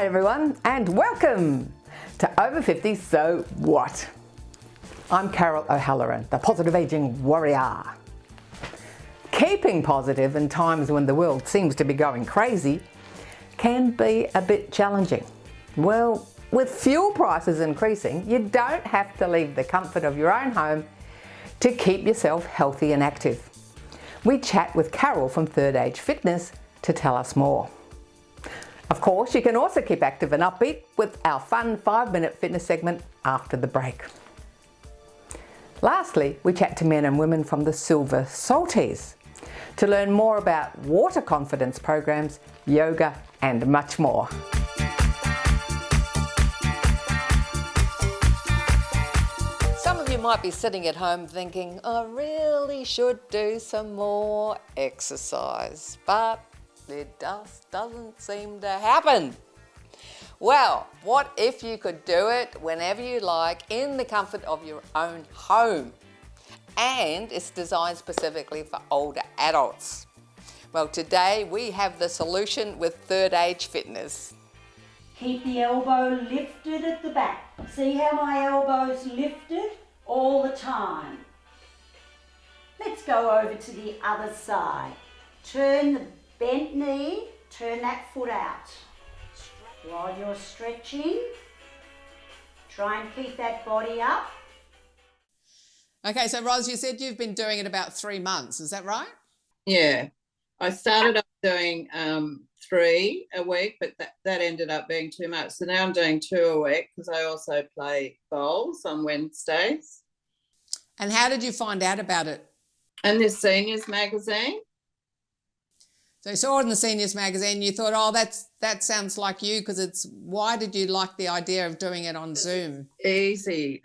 Hi everyone and welcome to Over 50 So What? I'm Carol O'Halloran, the positive aging warrior. Keeping positive in times when the world seems to be going crazy can be a bit challenging. Well, with fuel prices increasing, you don't have to leave the comfort of your own home to keep yourself healthy and active. We chat with Carol from Third Age Fitness to tell us more. Of course, you can also keep active and upbeat with our fun 5-minute fitness segment after the break. Lastly, we chat to men and women from the Silver Salties to learn more about water confidence programs, yoga and much more. Some of you might be sitting at home thinking, I really should do some more exercise, but it just doesn't seem to happen. Well, what if you could do it whenever you like in the comfort of your own home? And it's designed specifically for older adults. Well, today we have the solution with Third Age Fitness. Keep the elbow lifted at the back. See how my elbow's lifted all the time. Let's go over to the other side. Turn the bent knee, turn that foot out. While you're stretching, try and keep that body up. Okay, so Ros, you said you've been doing it about 3 months, is that right? Yeah, I started up doing 3 a week, but that ended up being too much. So now I'm doing 2 a week because I also play bowls on Wednesdays. And how did you find out about it? And this seniors magazine. So you saw it in the seniors magazine, you thought, oh, that sounds like you, because why did you like the idea of doing it on Zoom? Easy.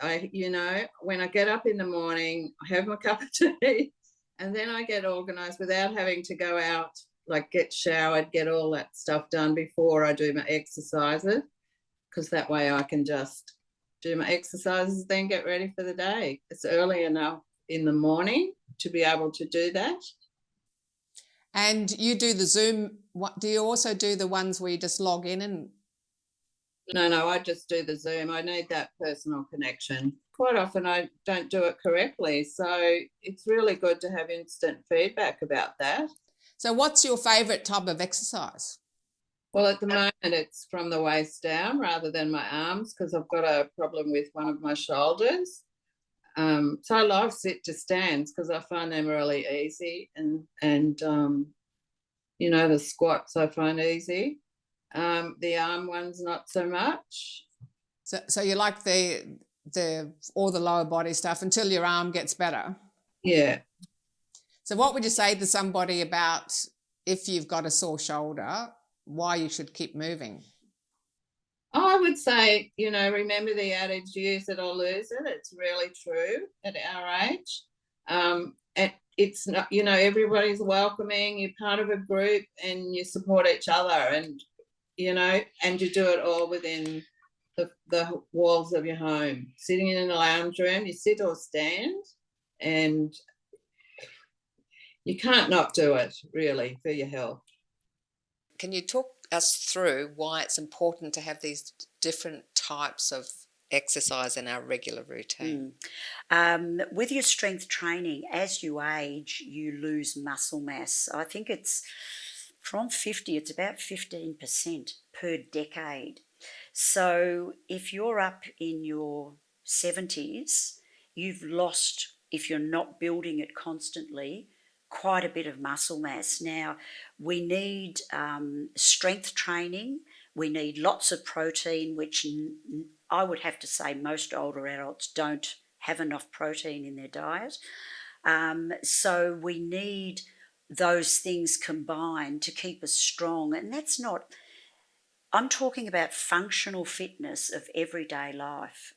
When I get up in the morning, I have my cup of tea and then I get organised without having to go out, like get showered, get all that stuff done before I do my exercises, because that way I can just do my exercises, then get ready for the day. It's early enough in the morning to be able to do that. And you do the Zoom, do you also do the ones where you just log in and? No, I just do the Zoom. I need that personal connection. Quite often I don't do it correctly, so it's really good to have instant feedback about that. So what's your favourite type of exercise? Well, at the moment it's from the waist down rather than my arms, because I've got a problem with one of my shoulders. So I love sit to stands because I find them really easy, and the squats I find easy. The arm ones not so much. So you like all the lower body stuff until your arm gets better? Yeah. So what would you say to somebody about if you've got a sore shoulder, why you should keep moving? I would say, remember the adage, use it or lose it. It's really true at our age. And it's not, everybody's welcoming, you're part of a group and you support each other, and, and you do it all within the walls of your home. Sitting in a lounge room, you sit or stand, and you can't not do it, really, for your health. Can you talk us through why it's important to have these different types of exercise in our regular routine? With your strength training, as you age, you lose muscle mass. I think it's from 50, it's about 15% per decade. So if you're up in your 70s, you've lost, if you're not building it constantly, quite a bit of muscle mass. Now, we need strength training. We need lots of protein, which I would have to say most older adults don't have enough protein in their diet. So we need those things combined to keep us strong. And that's not, I'm talking about functional fitness of everyday life.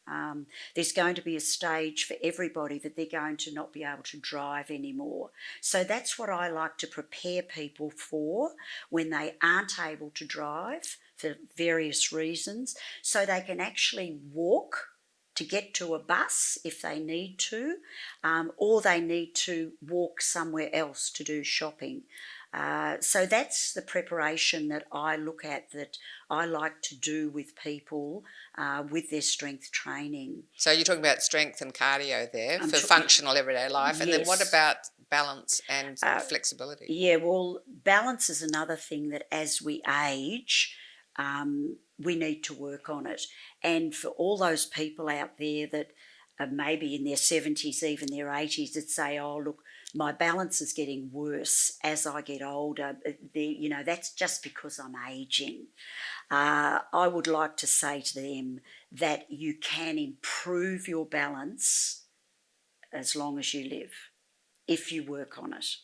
There's going to be a stage for everybody that they're going to not be able to drive anymore. So that's what I like to prepare people for when they aren't able to drive for various reasons, so they can actually walk to get to a bus if they need to, or they need to walk somewhere else to do shopping. So that's the preparation that I look at, that I like to do with people with their strength training. So you're talking about strength and cardio there for functional everyday life. And then what Yes. about balance and flexibility? Yeah, well, balance is another thing that as we age, we need to work on it. And for all those people out there that are maybe in their 70s, even their 80s, that say, oh, look, my balance is getting worse as I get older, that's just because I'm aging. I would like to say to them that you can improve your balance as long as you live, if you work on it.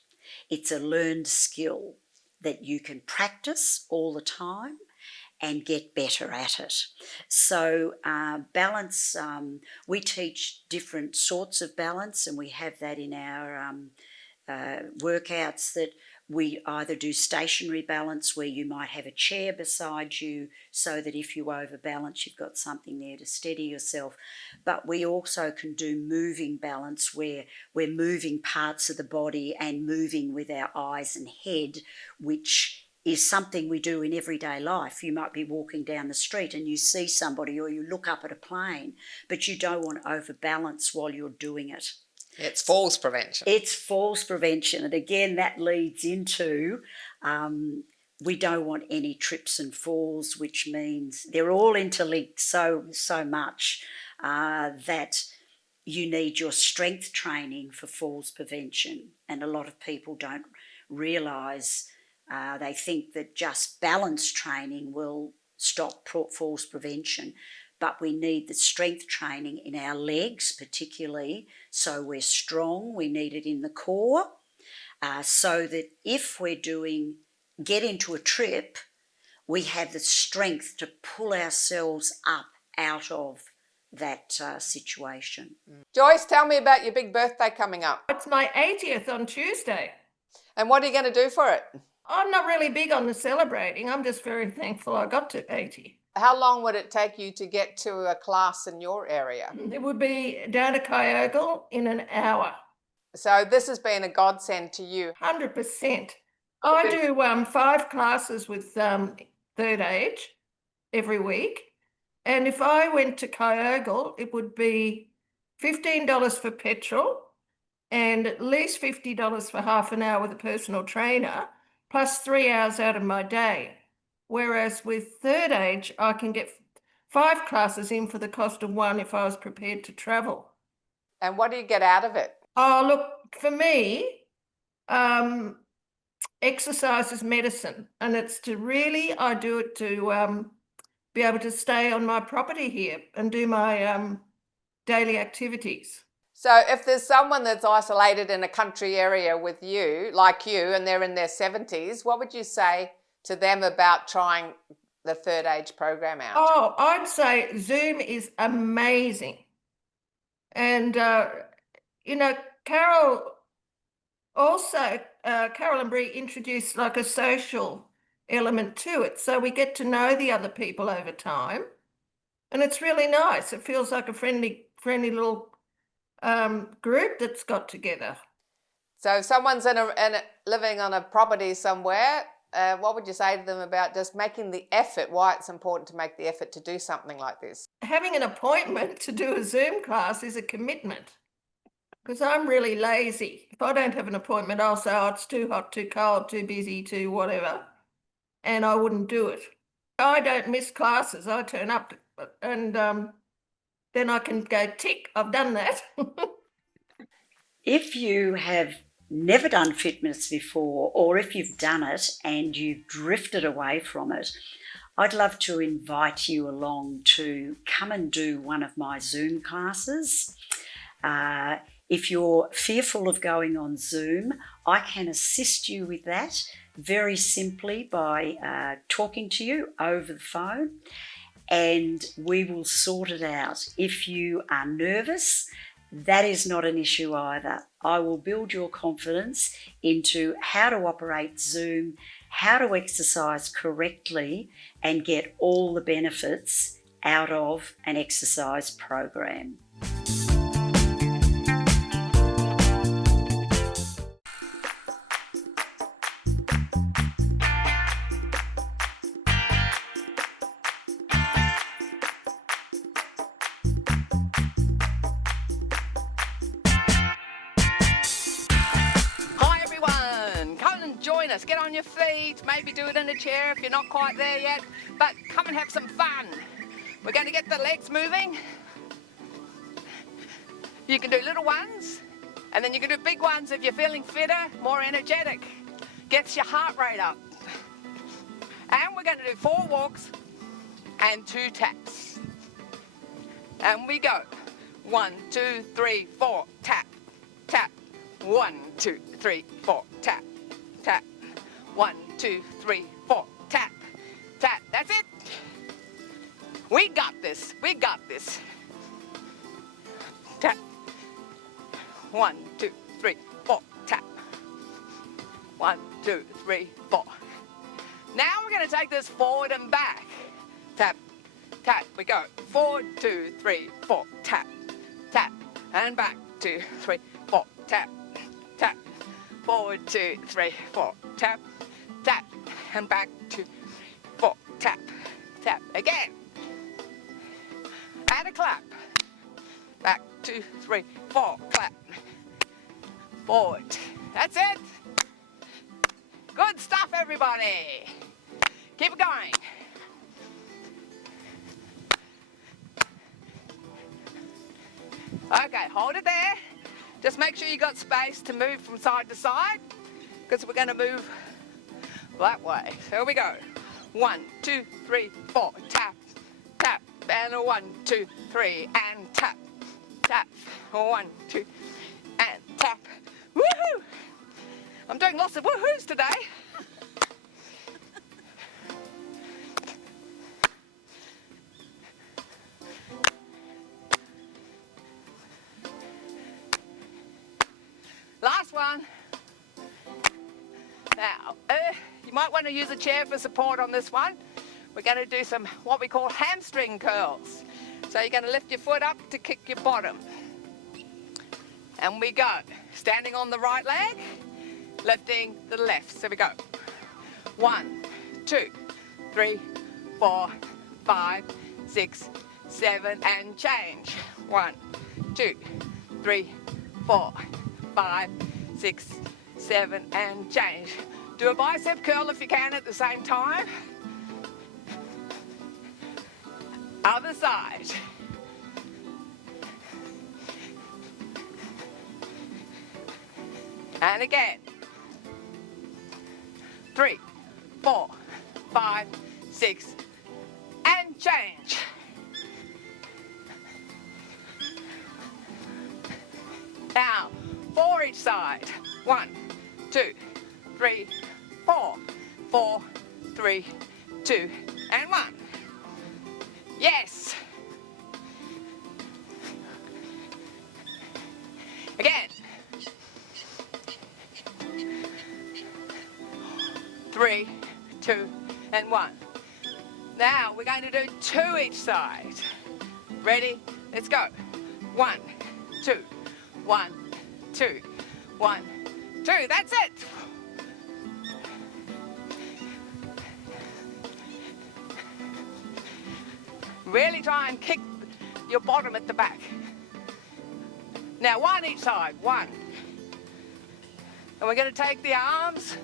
It's a learned skill that you can practice all the time and get better at it. So balance, we teach different sorts of balance, and we have that in our workouts, that we either do stationary balance, where you might have a chair beside you so that if you overbalance, you've got something there to steady yourself. But we also can do moving balance, where we're moving parts of the body and moving with our eyes and head, which is something we do in everyday life. You might be walking down the street and you see somebody, or you look up at a plane, but you don't want to overbalance while you're doing it. It's falls prevention. It's falls prevention. And again, that leads into we don't want any trips and falls, which means they're all interlinked so much that you need your strength training for falls prevention. And a lot of people don't realise, they think that just balance training will stop falls prevention. But we need the strength training in our legs particularly, so we're strong. We need it in the core, so that if we're get into a trip, we have the strength to pull ourselves up out of that situation. Joyce, tell me about your big birthday coming up. It's my 80th on Tuesday. And what are you going to do for it? I'm not really big on the celebrating. I'm just very thankful I got to 80. How long would it take you to get to a class in your area? It would be down to Kyogle in an hour. So this has been a godsend to you. 100%. I do 5 classes with third age every week. And if I went to Kyogle, it would be $15 for petrol and at least $50 for half an hour with a personal trainer, plus 3 hours out of my day. Whereas with third age, I can get 5 classes in for the cost of 1 if I was prepared to travel. And what do you get out of it? Oh, look, for me, exercise is medicine. And it's I do it to be able to stay on my property here and do my daily activities. So if there's someone that's isolated in a country area with you, like you, and they're in their 70s, what would you say to them about trying the third age program out? Oh, I'd say Zoom is amazing. And, Carol and Bree introduced like a social element to it. So we get to know the other people over time. And it's really nice. It feels like a friendly little group that's got together. So if someone's living on a property somewhere, what would you say to them about just making the effort, why it's important to make the effort to do something like this? Having an appointment to do a Zoom class is a commitment, because I'm really lazy. If I don't have an appointment, I'll say, oh, it's too hot, too cold, too busy, too whatever, and I wouldn't do it. I don't miss classes. I turn up and then I can go, tick, I've done that. If you have never done fitness before, or if you've done it and you've drifted away from it, I'd love to invite you along to come and do one of my Zoom classes. If you're fearful of going on Zoom, I can assist you with that very simply by talking to you over the phone, and we will sort it out. If you are nervous, that is not an issue either. I will build your confidence into how to operate Zoom, how to exercise correctly, and get all the benefits out of an exercise program. us. Get on your feet, maybe do it in a chair if you're not quite there yet, but come and have some fun. We're going to get the legs moving. You can do little ones, and then you can do big ones if you're feeling fitter, more energetic. Gets your heart rate up. And we're going to do 4 walks and 2 taps. And we go. 1, 2, 3, 4, tap, tap. 1, 2, 3, 4, tap, tap. 1, 2, 3, 4, tap, tap. That's it. We got this. We got this. Tap. 1, 2, 3, 4, tap. 1, 2, 3, 4. Now we're going to take this forward and back. Tap, tap. We go. 4, 2, 3, 4, tap, tap. And back. 2, 3, 4, tap, tap. Forward, 2, 3, 4, tap, tap. And back. 2, 3, 4, tap, tap. Again. And a clap. Back. 2, 3, 4, clap. Forward. That's it. Good stuff, everybody. Keep it going. Okay, hold it there. Just make sure you got space to move from side to side, because we're going to move that way. So here we go. 1, 2, 3, 4. Tap, tap. And a 1, 2, 3. And tap, tap. 1, 2, and tap. Woohoo! I'm doing lots of woohoos today. Last one. Now, you might want to use a chair for support on this one. We're going to do some what we call hamstring curls. So you're going to lift your foot up to kick your bottom. And we go. Standing on the right leg, lifting the left. So we go. 1, 2, 3, 4, 5, 6, 7, and change. 1, 2, 3, 4, 5, 6, 7, and change. Do a bicep curl if you can at the same time. Other side. And again. 3, 4, 5, 6, and change. Now, 4 each side. 1, 2, 3, 4. 4, 3, 2, and 1. Yes. Again. 3, 2, and 1. Now we're going to do 2 each side. Ready? Let's go. 1, 2, 1, 2, 1, 2. That's it. Really try and kick your bottom at the back. Now 1 each side. 1. And we're going to take the arms,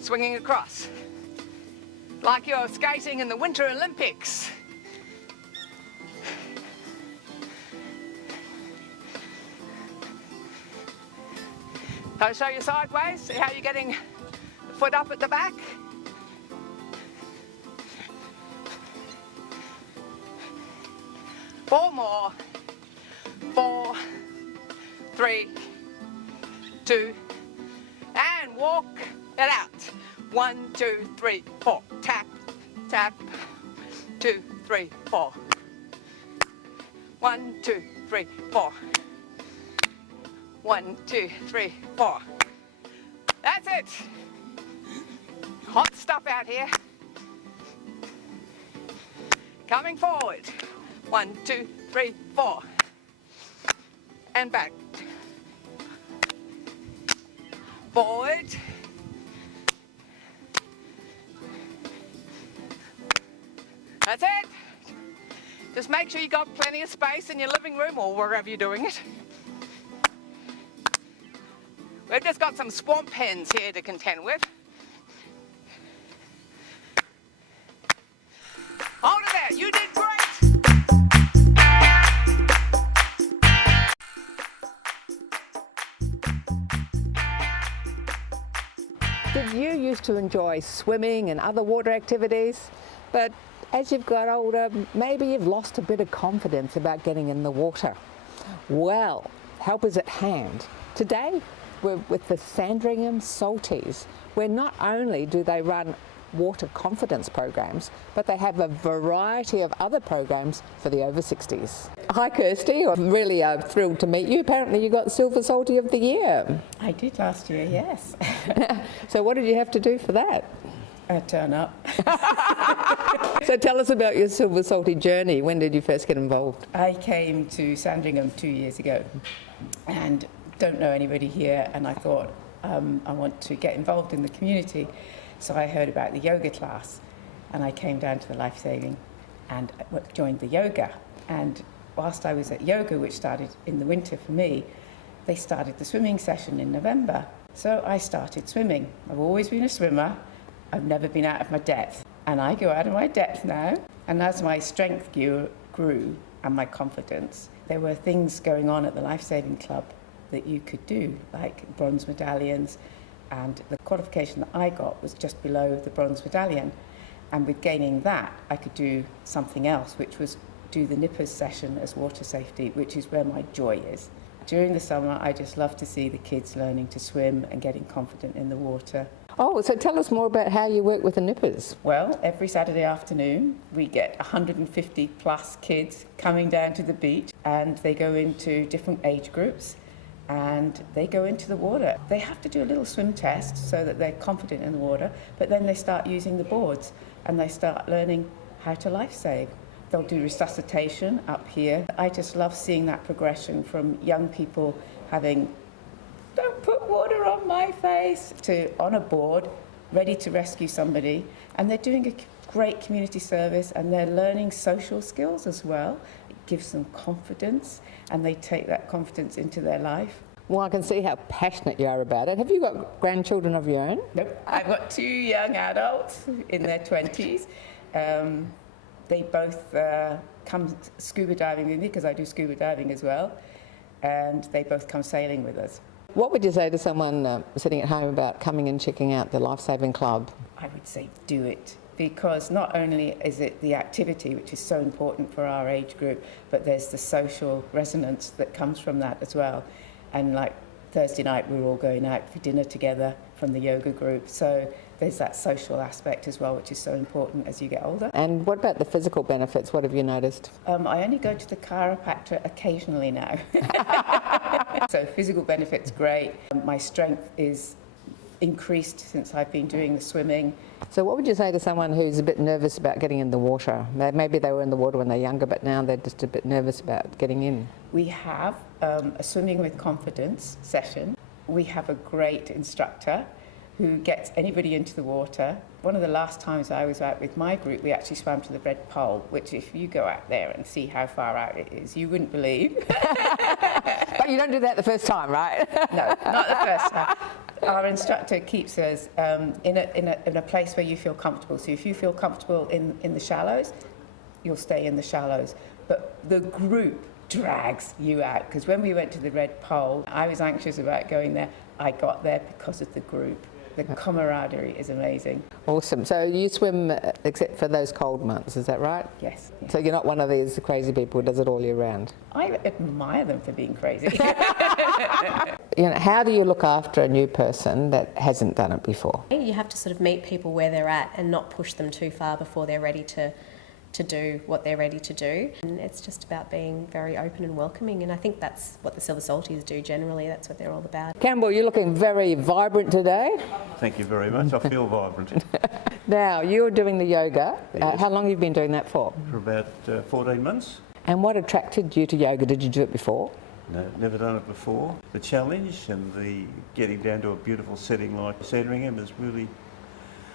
swinging across. Like you're skating in the Winter Olympics. So show you sideways. See how you're getting the foot up at the back? Four more. 4, 3, 2, and walk it out. 1, 2, 3, 4. Tap, tap. 2, 3, 4. 1, 2, 3, 4. 1, 2, 3, 4. That's it. Hot stuff out here. Coming forward. 1, 2, 3, 4. And back. Forward. That's it. Just make sure you got plenty of space in your living room or wherever you're doing it. We've just got some swamp hens here to contend with. You did great. Did you used to enjoy swimming and other water activities? But as you've got older, maybe you've lost a bit of confidence about getting in the water. Well, help is at hand. Today, we're with the Silver Salties, where not only do they run water confidence programs, but they have a variety of other programs for the over 60s. Hi Kirsty, I'm really thrilled to meet you. Apparently you got Silver Salty of the Year. I did last year, yes. So what did you have to do for that? Turn up. So tell us about your Silver Salty journey. When did you first get involved? I came to Sandringham 2 years ago and don't know anybody here, and I thought I want to get involved in the community. So I heard about the yoga class and I came down to the lifesaving and joined the yoga. And whilst I was at yoga, which started in the winter for me, they started the swimming session in November. So I started swimming. I've always been a swimmer. I've never been out of my depth. And I go out of my depth now. And as my strength grew and my confidence, there were things going on at the Lifesaving Club that you could do, like bronze medallions. And the qualification that I got was just below the bronze medallion. And with gaining that, I could do something else, which was do the nippers session as water safety, which is where my joy is. During the summer, I just love to see the kids learning to swim and getting confident in the water. Oh, so tell us more about how you work with the nippers. Well, every Saturday afternoon, we get 150 plus kids coming down to the beach, and they go into different age groups. And they go into the water. They have to do a little swim test so that they're confident in the water, but then they start using the boards and they start learning how to life save. They'll do resuscitation up here. I just love seeing that progression from young people having, don't put water on my face, to on a board, ready to rescue somebody. And they're doing a great community service and they're learning social skills as well. Gives them confidence and they take that confidence into their life. Well, I can see how passionate you are about it. Have you got grandchildren of your own? Nope. I've got two young adults in their 20s. They both come scuba diving with me because I do scuba diving as well, and they both come sailing with us. What would you say to someone sitting at home about coming and checking out the Lifesaving Club? I would say do it, because not only is it the activity, which is so important for our age group, but there's the social resonance that comes from that as well. And like Thursday night, we were all going out for dinner together from the yoga group. So there's that social aspect as well, which is so important as you get older. And what about the physical benefits? What have you noticed? I only go to the chiropractor occasionally now. So physical benefits, great. My strength is increased since I've been doing the swimming. So what would you say to someone who's a bit nervous about getting in the water? Maybe they were in the water when they're younger, but now they're just a bit nervous about getting in. We have a swimming with confidence session. We have a great instructor who gets anybody into the water. One of the last times I was out with my group, we actually swam to the red pole, which if you go out there and see how far out it is, you wouldn't believe. But you don't do that the first time, right? No, not the first time. Our instructor keeps us in a place where you feel comfortable. So if you feel comfortable in the shallows, you'll stay in the shallows. But the group drags you out, because when we went to the red pole, I was anxious about going there. I got there because of the group. The camaraderie is amazing. Awesome. So you swim except for those cold months, is that right? Yes. So you're not one of these crazy people who does it all year round? I admire them for being crazy. You know, how do you look after a new person that hasn't done it before? You have to sort of meet people where they're at and not push them too far before they're ready to do what they're ready to do. And it's just about being very open and welcoming, and I think that's what the Silver Salties do generally. That's what they're all about. Campbell, you're looking very vibrant today. Thank you very much. I feel vibrant. Now, you're doing the yoga. Yes. How long have you been doing that for? For about 14 months. And what attracted you to yoga? Did you do it before? No, never done it before. The challenge and the getting down to a beautiful setting like Sandringham is really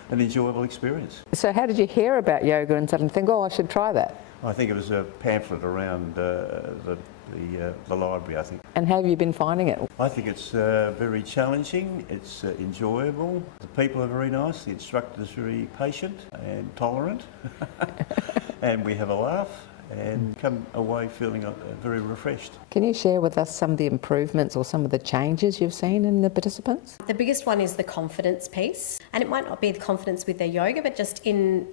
an enjoyable experience. So how did you hear about yoga and suddenly think, oh, I should try that? I think it was a pamphlet around the the library, I think. And how have you been finding it? I think it's very challenging, it's enjoyable, the people are very nice, the instructor's very patient and tolerant, and we have a laugh and come away feeling very refreshed. Can you share with us some of the improvements or some of the changes you've seen in the participants? The biggest one is the confidence piece, and it might not be the confidence with their yoga, but just in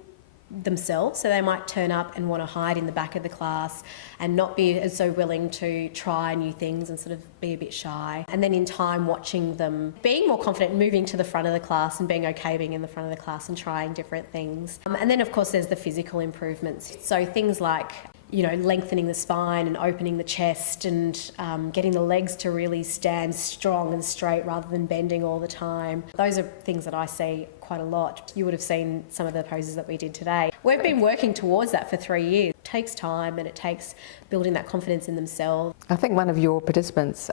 themselves. So they might turn up and want to hide in the back of the class and not be so willing to try new things and sort of be a bit shy. And then in time, watching them being more confident, moving to the front of the class and being okay being in the front of the class and trying different things. And then of course there's the physical improvements. So things like, you know, lengthening the spine and opening the chest and getting the legs to really stand strong and straight rather than bending all the time. Those are things that I see quite a lot. You would have seen some of the poses that we did today. We've been working towards that for 3 years. It takes time and it takes building that confidence in themselves. I think one of your participants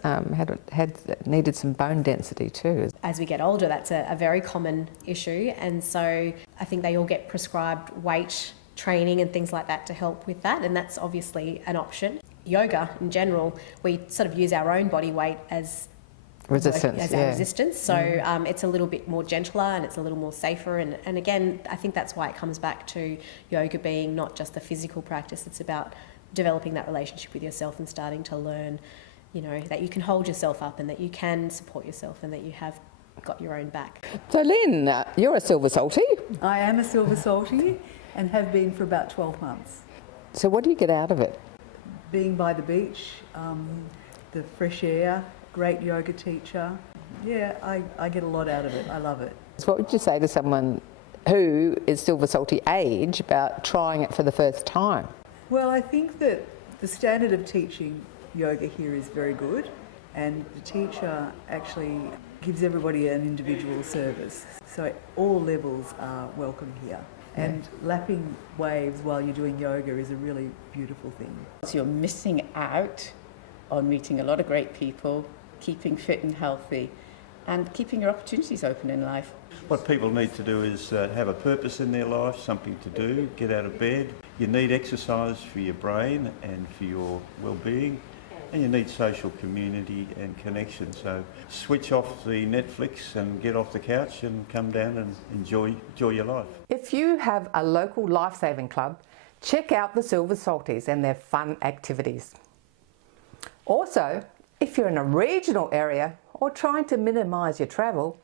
needed some bone density too. As we get older, that's a very common issue, and so I think they all get prescribed weight training and things like that to help with that, and that's obviously an option. Yoga in general, we sort of use our own body weight as resistance, our resistance, so it's a little bit more gentler and it's a little more safer, and again I think that's why it comes back to yoga being not just a physical practice, it's about developing that relationship with yourself and starting to learn, you know, that you can hold yourself up and that you can support yourself and that you have got your own back. So Lynn, you're a Silver Salty. I am a Silver Salty and have been for about 12 months. So what do you get out of it? Being by the beach, the fresh air, great yoga teacher. Yeah, I get a lot out of it. I love it. So what would you say to someone who is Silver Salty age about trying it for the first time? Well, I think that the standard of teaching yoga here is very good, and the teacher actually gives everybody an individual service. So all levels are welcome here. And lapping waves while you're doing yoga is a really beautiful thing. So you're missing out on meeting a lot of great people, keeping fit and healthy, and keeping your opportunities open in life. What people need to do is have a purpose in their life, something to do, get out of bed. You need exercise for your brain and for your well-being, and you need social community and connection. So switch off the Netflix and get off the couch and come down and enjoy your life. If you have a local life-saving club, check out the Silver Salties and their fun activities. Also, if you're in a regional area or trying to minimise your travel,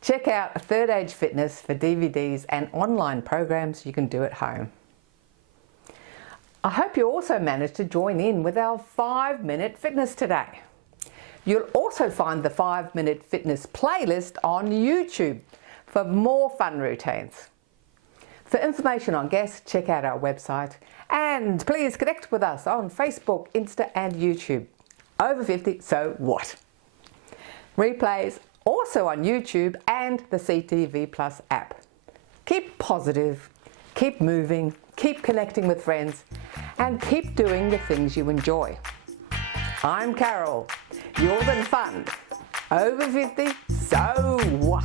check out Third Age Fitness for DVDs and online programs you can do at home. I hope you also managed to join in with our 5-minute fitness today. You'll also find the 5-minute fitness playlist on YouTube for more fun routines. For information on guests, check out our website, and please connect with us on Facebook, Insta and YouTube. Over 50, so what? Replays also on YouTube and the CTV Plus app. Keep positive, keep moving, keep connecting with friends, and keep doing the things you enjoy. I'm Carol, You're the Fun. Over 50, so what?